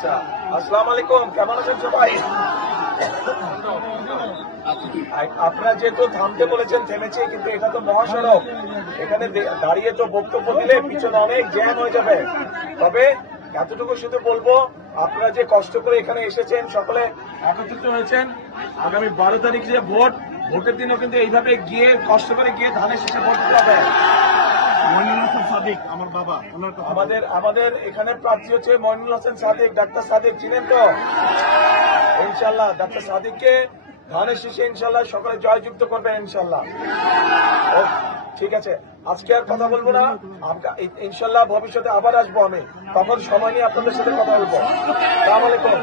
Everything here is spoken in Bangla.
আচ্ছা, আসসালামু আলাইকুম, কেমন আছেন সবাই? আপনারা যেহেতু থামতে বলেছেন থেমেছে, কিন্তু এটা তো মহাসড়ক, এখানে দাঁড়িয়ে তো বক্তব্য দিলে পিছনে অনেক জ্যাম হয়ে যাবে। তবে এতটুকু শুধু বলবো, আপনারা যে কষ্ট করে এখানে এসেছেন, সকলে একত্রিত হয়েছেন, আগামী 12 তারিখ যে ভোটের দিনও কিন্তু এইভাবে গিয়ে কষ্ট করে গিয়ে ধানের শেষে ভোট দিতে হবে। আমার বাবা আমাদের এখানে প্রার্থী হচ্ছে মইনুল হাসান সাদিক, ডাক্তার সাদিক, চিনেন তো? ইনশাল্লাহ ডাক্তার সাদিককে ধানের শীষে ইনশাল্লাহ সকলে জয়যুক্ত করবেন ইনশাল্লাহ। ঠিক আছে, আজকে আর কথা বলবো না, ইনশাল্লাহ ভবিষ্যতে আবার আসবো আমি, তখন সময় নিয়ে আপনাদের সাথে কথা বলবো। আসসালামু আলাইকুম।